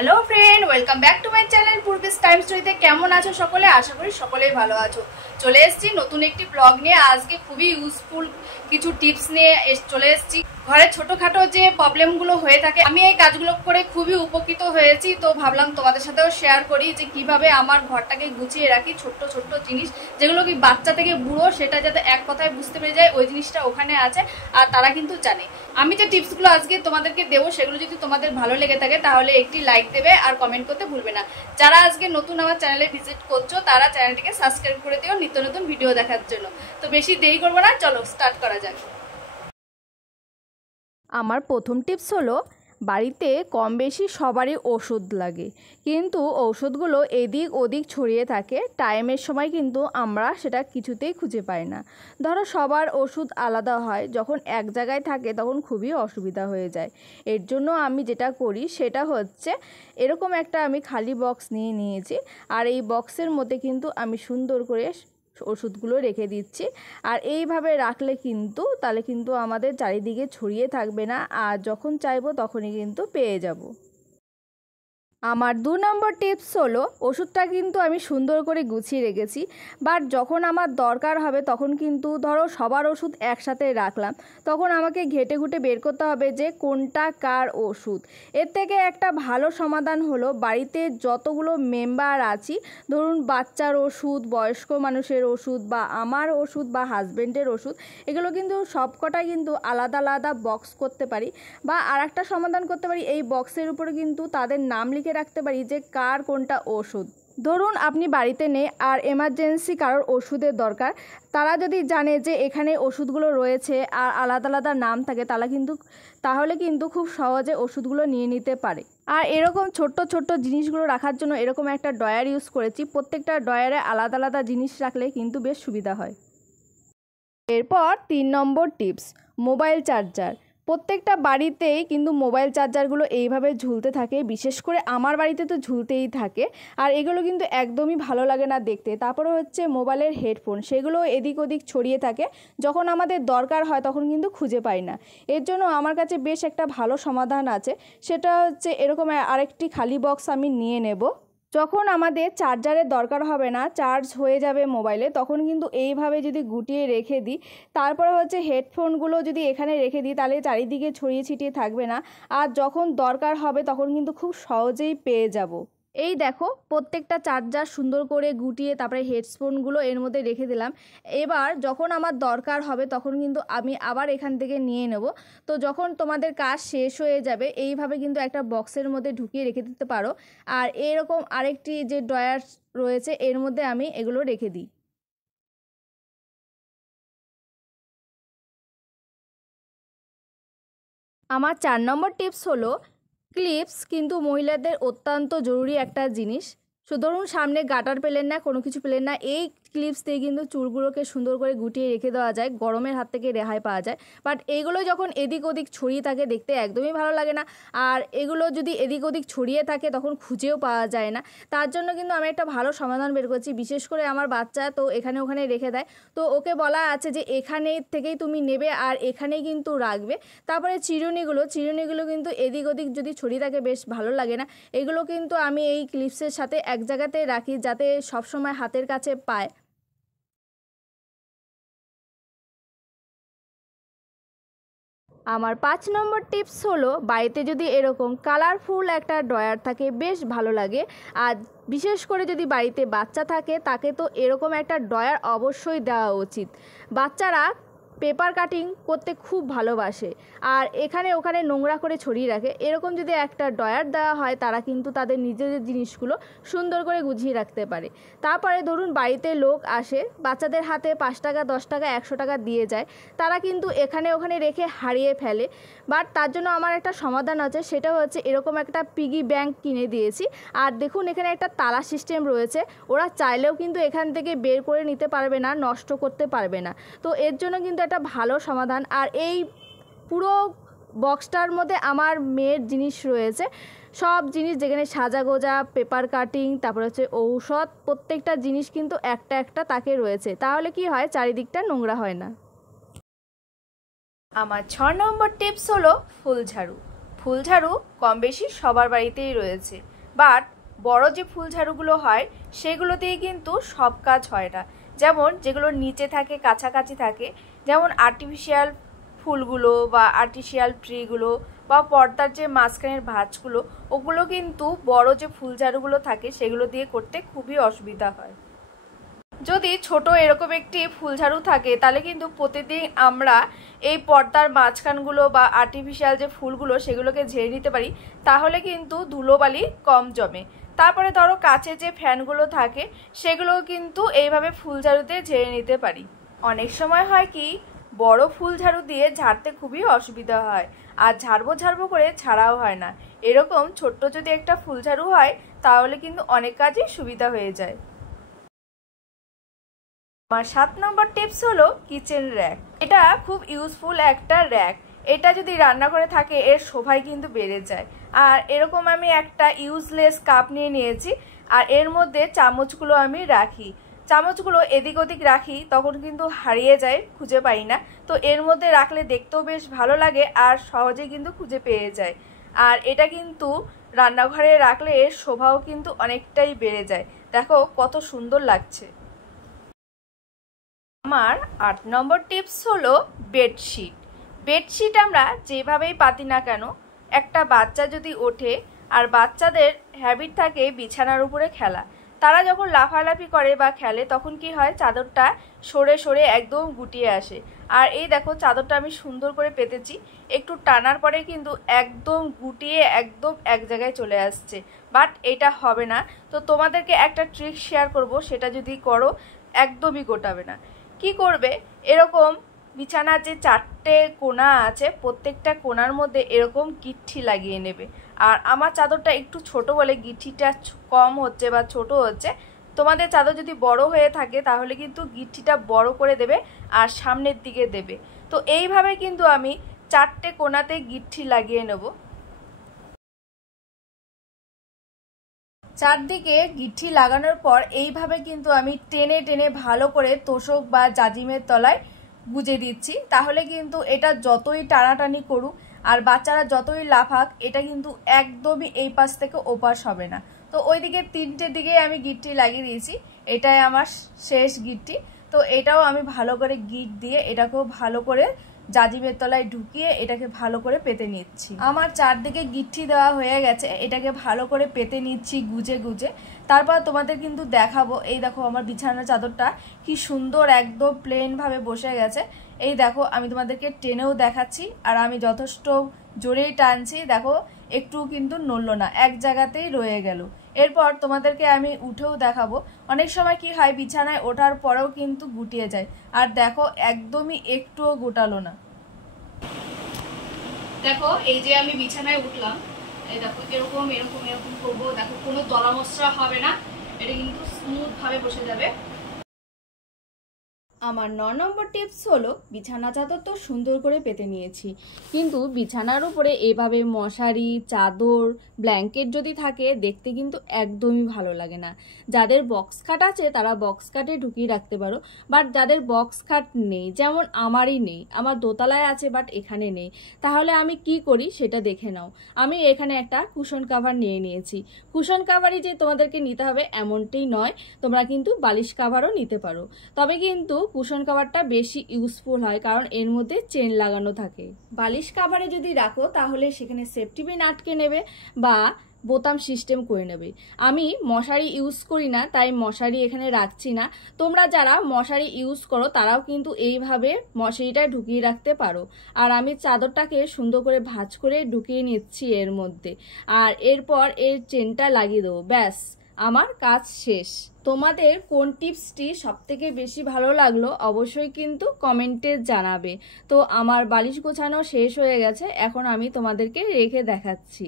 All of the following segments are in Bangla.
Hello friend, welcome back to my channel পূর্বিস টাইম স্টোরিতে। কেমন আছো সকলে? আশা করি সকলেই ভালো আছো। চলে এসেছি নতুন একটি ব্লগ নিয়ে। আজকে খুবই ইউজফুল কিছু টিপস নিয়ে চলে এসেছি। ঘরে ছোটোখাটো যে প্রবলেমগুলো হয়ে থাকে, আমি এই কাজগুলো করে খুবই উপকৃত হয়েছি। তো ভাবলাম তোমাদের সাথেও শেয়ার করি যে কিভাবে আমার ঘরটাকে গুছিয়ে রাখি। ছোট্ট ছোট্ট জিনিস যেগুলো কি বাচ্চা থেকে বুড়ো সেটা যাতে এক কথায় বুঝতে পেরে যায়, ওই জিনিসটা ওখানে আছে আর তারা কিন্তু জানে। আমি যে টিপসগুলো আজকে তোমাদেরকে দেবো সেগুলো যদি তোমাদের ভালো লেগে থাকে তাহলে একটি লাইক দেবে আর কমেন্ট করতে ভুলবে না। যারা আজকে নতুন আমার চ্যানেলে ভিজিট করছো তারা চ্যানেলটিকে সাবস্ক্রাইব করে দিও নিত্য নতুন ভিডিও দেখার জন্য। তো বেশি দেরি করবো না, চলো স্টার্ট করা যাক। আমার প্রথম টিপস হলো, বাড়িতে কম বেশি সবারই ওষুধ লাগে, কিন্তু ঔষধগুলো এদিক ওদিক ছড়িয়ে থাকে। টাইমের সময় কিন্তু আমরা সেটা কিছুতেই খুঁজে পাই না। ধরো সবার ওষুধ আলাদা হয়, যখন এক জায়গায় থাকে তখন খুবই অসুবিধা হয়ে যায়। এর জন্য আমি যেটা করি সেটা হচ্ছে, এরকম একটা আমি খালি বক্স নিয়ে নিয়েছি, আর এই বক্সের মধ্যে কিন্তু আমি সুন্দর করে ওষুধগুলো রেখে দিচ্ছি। আর এইভাবে রাখলে কিন্তু তাহলে কিন্তু আমাদের চারিদিকে ছড়িয়ে থাকবে না, আর যখন চাইবো তখনই কিন্তু পেয়ে যাব। আমার 2 নম্বর টিপস হলো, ওষুধটা কিন্তু আমি সুন্দর করে গুছিয়ে রেখেছি, বাট যখন আমার দরকার হবে তখন কিন্তু ধরো সবার ওষুধ একসাথে রাখলাম, তখন আমাকে ঘেটে ঘুটে বের করতে হবে যে কোনটা কার ওষুধ। এর থেকে একটা ভালো সমাধান হলো, বাড়িতে যতগুলো মেম্বার আছি, ধরুন বাচ্চার ওষুধ, বয়স্ক মানুষের ওষুধ, বা আমার ওষুধ বা হাজব্যান্ডের ওষুধ, এগুলো কিন্তু সবকটাই কিন্তু আলাদা আলাদা বক্স করতে পারি। বা আর একটা সমাধান করতে পারি, এই বক্সের উপরে কিন্তু তাদের নাম লিখে রাখতে পারি যে কার কোনটা ওষুধ। ধরুন আপনি বাড়িতে নেই আর এমার্জেন্সি কারোর ওষুধের দরকার, তারা যদি জানে যে এখানে ওষুধগুলো রয়েছে আর আলাদা আলাদা নাম থাকে, তাহলে কিন্তু খুব সহজে ওষুধগুলো নিয়ে নিতে পারে। আর এরকম ছোট্ট ছোট্ট জিনিসগুলো রাখার জন্য এরকম একটা ড্রয়ার ইউজ করেছি। প্রত্যেকটা ড্রয়ারে আলাদা আলাদা জিনিস রাখলে কিন্তু বেশ সুবিধা হয়। এরপর 3 নম্বর টিপস, মোবাইল চার্জার। প্রত্যেকটা বাড়িতেই কিন্তু মোবাইল চার্জারগুলো এইভাবে ঝুলতে থাকে, বিশেষ করে আমার বাড়িতে তো ঝুলতেই থাকে। আর এগুলো কিন্তু একদমই ভালো লাগে না দেখতে। তারপরে হচ্ছে মোবাইলের হেডফোন, সেগুলো এদিক ওদিক ছড়িয়ে থাকে, যখন আমাদের দরকার হয় তখন কিন্তু খুঁজে পাই না। এর জন্য আমার কাছে বেশ একটা ভালো সমাধান আছে, সেটা হচ্ছে এরকম আরেকটি খালি বক্স আমি নিয়ে নেব। যখন আমাদের চার্জারের দরকার হবে না, চার্জ হয়ে যাবে মোবাইলে, তখন কিন্তু এইভাবে যদি গুটিয়ে রেখে দিই, তারপরে হচ্ছে হেডফোনগুলো যদি এখানে রেখে দিই, তাহলে চারিদিকে ছড়িয়ে ছিটিয়ে থাকবে না, আর যখন দরকার হবে তখন কিন্তু খুব সহজেই পেয়ে যাব। এই দেখো, প্রত্যেকটা চার্জার সুন্দর করে গুটিয়ে তারপরে হেডফোনগুলো এর মধ্যে রেখে দিলাম। এবার যখন আমার দরকার হবে তখন কিন্তু আমি আবার এখান থেকে নিয়ে নেব। তো যখন তোমাদের কাজ শেষ হয়ে যাবে, এইভাবে কিন্তু একটা বক্সের মধ্যে ঢুকিয়ে রেখে দিতে পারো। আর এরকম আরেকটি যে ড্রয়ার রয়েছে এর মধ্যে আমি এগুলো রেখে দিই। আমার 4 নম্বর টিপস হলো, ক্লিপস কিন্তু মহিলাদের অত্যন্ত জরুরি একটা জিনিস। ধরুন সামনে গাটার পেলেন না, কোনো কিছু পেলেন না, এই ক্লিপস দিয়ে কিন্তু চুলগুলোকে সুন্দর করে গুটিয়ে রেখে দেওয়া যায়, গরমের হাত থেকে রেহাই পাওয়া যায়। বাট এইগুলো যখন এদিক ওদিক ছড়িয়ে থাকে দেখতে একদমই ভালো লাগে না, আর এগুলো যদি এদিক ওদিক ছড়িয়ে থাকে তখন খুঁজেও পাওয়া যায় না। তার জন্য কিন্তু আমি একটা ভালো সমাধান বের করছি। বিশেষ করে আমার বাচ্চা তো এখানে ওখানে রেখে দেয়, তো ওকে বলা আছে যে এখানে থেকেই তুমি নেবে আর এখানেই কিন্তু রাখবে। তারপরে চিরুনিগুলো কিন্তু এদিক ওদিক যদি ছড়িয়ে থাকে বেশ ভালো লাগে না। এগুলো কিন্তু আমি এই ক্লিপসের সাথে এক জায়গাতে রাখি, যাতে সবসময় হাতের কাছে পায়। আমার 5 নম্বর টিপস হলো, বাড়িতে যদি এরকম কালারফুল একটা ড্রয়ার থাকে বেশ ভালো লাগে। আর বিশেষ করে যদি বাড়িতে বাচ্চা থাকে, তাকে তো এরকম একটা ড্রয়ার অবশ্যই দেওয়া উচিত। বাচ্চারা পেপার কাটিং করতে খুব ভালোবাসে, আর এখানে ওখানে নোংরা করে ছড়িয়ে রাখে। এরকম যদি একটা ড্রয়ার দেওয়া হয়, তারা কিন্তু তাদের নিজেদের জিনিসগুলো সুন্দর করে গুছিয়ে রাখতে পারে। তারপরে ধরুন বাড়িতে লোক আসে, বাচ্চাদের হাতে 5 টাকা 10 টাকা 100 টাকা দিয়ে যায়, তারা কিন্তু এখানে ওখানে রেখে হারিয়ে ফেলে। বাট তার জন্য আমার একটা সমাধান আছে, সেটা হচ্ছে এরকম একটা পিগি ব্যাংক কিনে দিয়েছি। আর দেখুন এখানে একটা তালা সিস্টেম রয়েছে, ওরা চাইলেও কিন্তু এখান থেকে বের করে নিতে পারবে না, নষ্ট করতে পারবে না। তো এর জন্য কিন্তু একটা ভালো সমাধান। আর এই পুরো বক্সটার মধ্যে আমার মেয়ের জিনিস রয়েছে, সব জিনিস, যেখানে সাজাগোজা, পেপার কাটিং, তারপর হচ্ছে ঔষধ, প্রত্যেকটা জিনিস কিন্তু একটা একটা তাকে রয়েছে। তাহলে কি হয়, চারিদিকটা নোংরা হয় না। আমার 6 নম্বর টিপস হলো ফুল ঝাড়ু। ফুলঝাড়ু কম বেশি সবার বাড়িতেই রয়েছে, বাট বড় যে ফুলঝাড়ুগুলো হয় সেগুলোতেই কিন্তু সব কাজ হয় না। যেমন যেগুলো নিচে থাকে, কাছাকাছি থাকে, যেমন আর্টিফিশিয়াল ফুলগুলো বা আর্টিফিশিয়াল ট্রিগুলো বা পর্দার যে মাঝখানের ভাঁজগুলো, ওগুলো কিন্তু বড় যে ফুলঝাড়ুগুলো থাকে সেগুলো দিয়ে করতে খুবই অসুবিধা হয়। যদি ছোট এরকম একটি ফুলঝাড়ু থাকে তাহলে কিন্তু প্রতিদিন আমরা এই পর্দার মাঝখানগুলো বা আর্টিফিশিয়াল যে ফুলগুলো সেগুলোকে ঝেড়ে নিতে পারি, তাহলে কিন্তু ধুলোবালি কম জমে। তারপরে ধরো কাছে যে ফ্যানগুলো থাকে সেগুলোও কিন্তু এইভাবে ফুলঝাড়ুতে ঝেড়ে নিতে পারি। অনেক সময় হয় কি, বড় ফুলঝাড়ু দিয়ে ঝাড়তে খুবই অসুবিধা হয়, আর ঝাড়বো করে ছাড়াও হয় না। এরকম ছোট্ট যদি একটা ফুলঝাড়ু হয় তাহলে কিন্তু অনেক কাজই সুবিধা হয়ে যায়। আমার 7 নম্বর টিপস হলো কিচেন র্যাক। এটা খুব ইউজফুল একটা র্যাক। এটা যদি রান্নাঘরে থাকে এর শোভাই কিন্তু বেড়ে যায়। আর এরকম আমি একটা ইউজলেস কাপ নিয়ে নিয়েছি, আর এর মধ্যে চামচগুলো আমি রাখি। চামচগুলো এদিক ওদিক রাখি তখন কিন্তু হারিয়ে যায়, খুঁজে পাই না। তো এর মধ্যে রাখলে দেখতেও বেশ ভালো লাগে আর সহজে কিন্তু খুঁজে পেয়ে যায়। আর এটা কিন্তু রান্নাঘরে রাখলে এর শোভাও কিন্তু অনেকটাই বেড়ে যায়। দেখো কত সুন্দর লাগছে। আমার 8 নম্বর টিপস হলো বেডশিট। বেডশিট আমরা যেভাবেই পাতি না কেন, একটা বাচ্চা যদি ওঠে, আর বাচ্চাদের হ্যাবিট থাকে বিছানার উপরে খেলা, তারা যখন লাফালাফি করে বা খেলে তখন কি হয়, চাদরটা সরে সরে একদম গুটিয়ে আসে। আর এই দেখো চাদরটা আমি সুন্দর করে পেতেছি, একটু টানার পরে কিন্তু একদম গুটিয়ে একদম এক জায়গায় চলে আসছে। বাট এটা হবে না। তো তোমাদেরকে একটা ট্রিক শেয়ার করব, সেটা যদি করো একদমই গোটাবে না। কি করবে, এরকম বিছানার যে 4টে কোণা আছে প্রত্যেকটা কোণার মধ্যে এরকম গিট্টি লাগিয়ে নেবে। আর আমার চাদরটা একটু ছোট বলে গিট্টিটা কম হচ্ছে বা ছোট হচ্ছে। তোমাদের চাদর যদি বড় হয়ে থাকে তাহলে কিন্তু গিট্টিটা বড় করে দেবে আর সামনের দিকে দেবে। তো এইভাবে কিন্তু আমি 4টে কোণাতে গিট্টি লাগিয়ে নেব। চারদিকে গিট্টি লাগানোর পর এইভাবে কিন্তু আমি টেনে টেনে ভালো করে তোষক বা জাজিমের তলায় গুজে দিচ্ছি। তাহলে কিন্তু এটা যতই টানাটানি করুক আর বাচ্চারা যতই লাফাক, এটা কিন্তু একদমই এই পাশ থেকে ওপাশ হবে না। তো ওইদিকে 3টে দিকে আমি গিট্টি লাগিয়ে দিয়েছি, এটাই আমার শেষ গিট্টি। তো এটাও আমি ভালো করে গিট দিয়ে এটাকেও ভালো করে জাজিমের তলায় ঢুকিয়ে এটাকে ভালো করে পেতে নিচ্ছি। আমার চারদিকে গিট্টি দেওয়া হয়ে গেছে, এটাকে ভালো করে পেতে নিচ্ছি গুজে গুজে। তারপর তোমাদের কিন্তু দেখাবো। এই দেখো আমার বিছানার চাদরটা কি সুন্দর একদম প্লেনভাবে বসে গেছে। এই দেখো আমি তোমাদেরকে টেনেও দেখাচ্ছি, আর আমি যথেষ্ট জোরেই টানছি, দেখো একটু কিন্তু নড়লো না, এক জায়গাতেই রয়ে গেল। এরপর তোমাদেরকে আমি উঠেও দেখাবো। অনেক সময় কি হয়, বিছানায় ওঠার পরেও কিন্তু গুটিয়ে যায়, আর দেখো একদমই একটুও গোটালো না। দেখো এই যে আমি বিছানায় উঠলাম, এই দেখো এরকম এরকম এরকম করবো, দেখো কোনো দলা মশলা হবে না, এটা কিন্তু স্মুথ ভাবে বসে যাবে। আমার 9 নম্বর টিপস হলো বিছানা চাদর তো সুন্দর করে পেতে নিয়েছি, কিন্তু বিছানার উপরে এভাবে মশারি, চাদর, ব্ল্যাঙ্কেট যদি থাকে দেখতে কিন্তু একদমই ভালো লাগে না। যাদের বক্স খাট আছে তারা বক্স খাটে ঢুকিয়ে রাখতে পারো, বাট যাদের বক্স খাট নেই, যেমন আমারই নেই, আমার দোতলায় আছে বাট এখানে নেই, তাহলে আমি কি করি সেটা দেখে নাও। আমি এখানে একটা কুশন কাভার নিয়ে নিয়েছি। কুশন কাভারই যে তোমাদেরকে নিতে হবে এমনটাই নয়, তোমরা কিন্তু বালিশ কাভারও নিতে পারো। তবে কিন্তু কুশন কাভারটা বেশি ইউজফুল হয়, কারণ এর মধ্যে চেন লাগানো থাকে। বালিশ কাভারে যদি রাখো তাহলে সেখানে সেফটি পিন আটকে নেবে বা বোতাম সিস্টেম করে নেবে। আমি মশারি ইউজ করি না, তাই মশারি এখানে রাখছি না। তোমরা যারা মশারি ইউজ করো তারাও কিন্তু এইভাবে মশারিটা ঢুকিয়ে রাখতে পারো। আর আমি চাদরটাকে সুন্দর করে ভাঁজ করে ঢুকিয়ে নিচ্ছি এর মধ্যে, আর এরপর এর চেনটা লাগিয়ে দেবো, ব্যাস আমার কাজ শেষ। তোমাদের কোন টিপসটি সবথেকে বেশি ভালো লাগলো অবশ্যই কিন্তু কমেন্টে জানাবে। তো আমার বালিশ গোছানো শেষ হয়ে গেছে, এখন আমি তোমাদেরকে রেখে দেখাচ্ছি।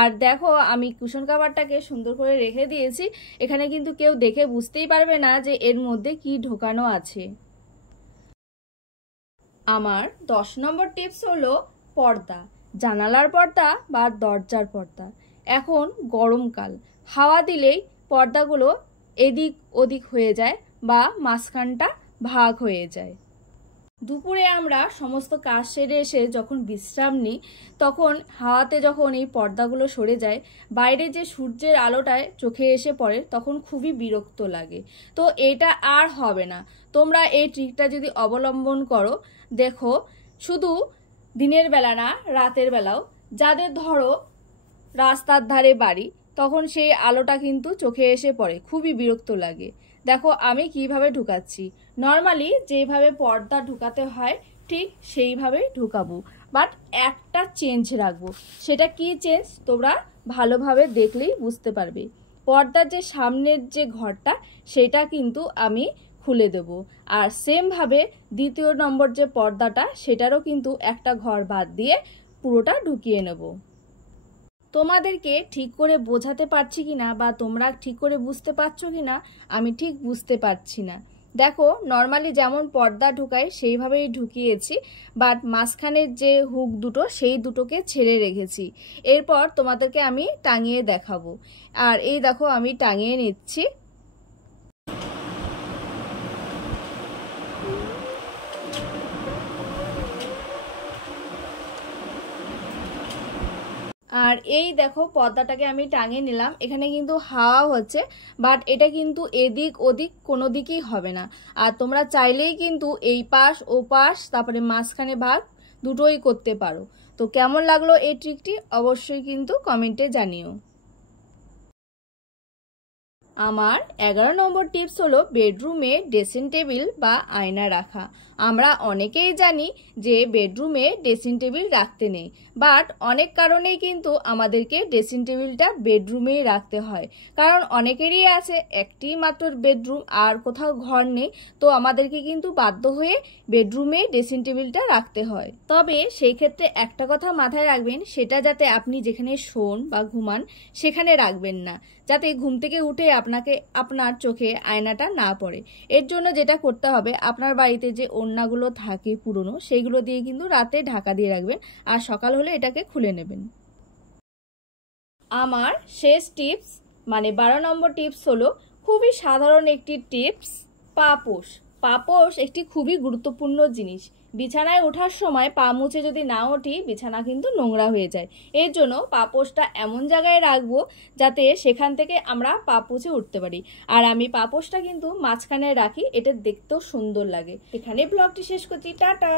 আর দেখো আমি কুশন কাভারটাকে সুন্দর করে রেখে দিয়েছি, এখানে কিন্তু কেউ দেখে বুঝতেই পারবে না যে এর মধ্যে কি ঢোকানো আছে। আমার 10 নম্বর টিপস হলো পর্দা, জানালার পর্দা বা দরজার পর্দা। এখন গরমকাল, হাওয়া দিলেই পর্দাগুলো এদিক ওদিক হয়ে যায় বা মাঝখানটা ভাগ হয়ে যায়। দুপুরে আমরা সমস্ত কাজ সেরে এসে যখন বিশ্রাম নিই তখন হাওয়াতে যখন এই পর্দাগুলো সরে যায়, বাইরে যে সূর্যের আলোটায় চোখে এসে পড়ে তখন খুবই বিরক্ত লাগে। তো এটা আর হবে না। তোমরা এই ট্রিকটা যদি অবলম্বন করো, দেখো শুধু দিনের বেলা না, রাতের বেলাও যাদের ধরো রাস্তার ধারে বাড়ি, তখন সেই আলোটা কিন্তু চোখে এসে পড়ে, খুবই বিরক্ত লাগে। দেখো আমি কিভাবে ঢুকাচ্ছি, নর্মালি যেভাবে পর্দা ঢুকাতে হয় ঠিক সেইভাবেই ঢুকাবো, বাট একটা চেঞ্জ রাখবো। সেটা কি চেঞ্জ তোমরা ভালোভাবে দেখলেই বুঝতে পারবে। পর্দার যে সামনের যে ঘরটা সেটা কিন্তু আমি খুলে দেব, আর সেমভাবে দ্বিতীয় নম্বর যে পর্দাটা সেটারও কিন্তু একটা ঘর বাদ দিয়ে পুরোটা ঢুকিয়ে নেব। তোমাদেরকে ঠিক করে বোঝাতে পারছি কিনা বা তোমরা ঠিক করে বুঝতে পারছো কিনা আমি ঠিক বুঝতে পারছি না। দেখো নর্মালি যেমন পর্দা ঢুকাই সেইভাবেই ঢুকিয়েছি, বাট মাঝখানের যে হুক দুটো সেই দুটোকে ছেড়ে রেখেছি। এরপর তোমাদেরকে আমি টাঙিয়ে দেখাবো। আর এই দেখো আমি টাঙিয়ে নিচ্ছি। আর এই দেখো পর্দাটাকে আমি টাঙিয়ে নিলাম। এখানে কিন্তু হাওয়া হচ্ছে, বাট এটা কিন্তু এদিক ওদিক কোনো দিকেই হবে না। আর তোমরা চাইলেই কিন্তু এই পাশ ও পাশ তারপরে মাঝখানে ভাগ দুটোই করতে পারো। তো কেমন লাগলো এই ট্রিকটি অবশ্যই কিন্তু কমেন্টে জানিও। আমার 11 নম্বর টিপস হলো বেডরুমে ড্রেসিং টেবিল বা আয়না রাখা। আমরা অনেকেই জানি যে বেডরুমে ড্রেসিং টেবিল রাখতে নেই, বাট অনেক কারণেই কিন্তু আমাদেরকে ড্রেসিং টেবিলটা বেডরুমেই রাখতে হয়। কারণ অনেকেরই আছে একটি মাত্র বেডরুম আর কোথাও ঘর নেই, তো আমাদেরকে কিন্তু বাধ্য হয়ে বেডরুমে ড্রেসিং টেবিলটা রাখতে হয়। তবে সেই ক্ষেত্রে একটা কথা মাথায় রাখবেন, সেটা যাতে আপনি যেখানে শোন বা ঘুমান সেখানে রাখবেন না, যাতে ঘুম থেকে উঠে আপনার চোখে আয়নাটা না পড়ে। এর জন্য যেটা করতে হবে, আপনার বাড়িতে যে ওড়নাগুলো থাকে পুরনো সেইগুলো দিয়ে কিন্তু রাতে ঢাকা দিয়ে রাখবেন, আর সকাল হলে এটাকে খুলে নেবেন। আমার শেষ টিপস মানে 12 নম্বর টিপস হলো খুবই সাধারণ একটি টিপস, পাপোশ। পাপোশ একটি খুবই গুরুত্বপূর্ণ জিনিস। বিছানায় ওঠার সময় পা মুছে যদি না উঠি বিছানা কিন্তু নোংরা হয়ে যায়। এর জন্য পাপোশটা এমন জায়গায় রাখবো যাতে সেখান থেকে আমরা পা মুছে উঠতে পারি। আর আমি পাপোশটা কিন্তু মাঝখানে রাখি, এটা দেখতেও সুন্দর লাগে। এখানে ব্লগটি শেষ করছি, টাটা।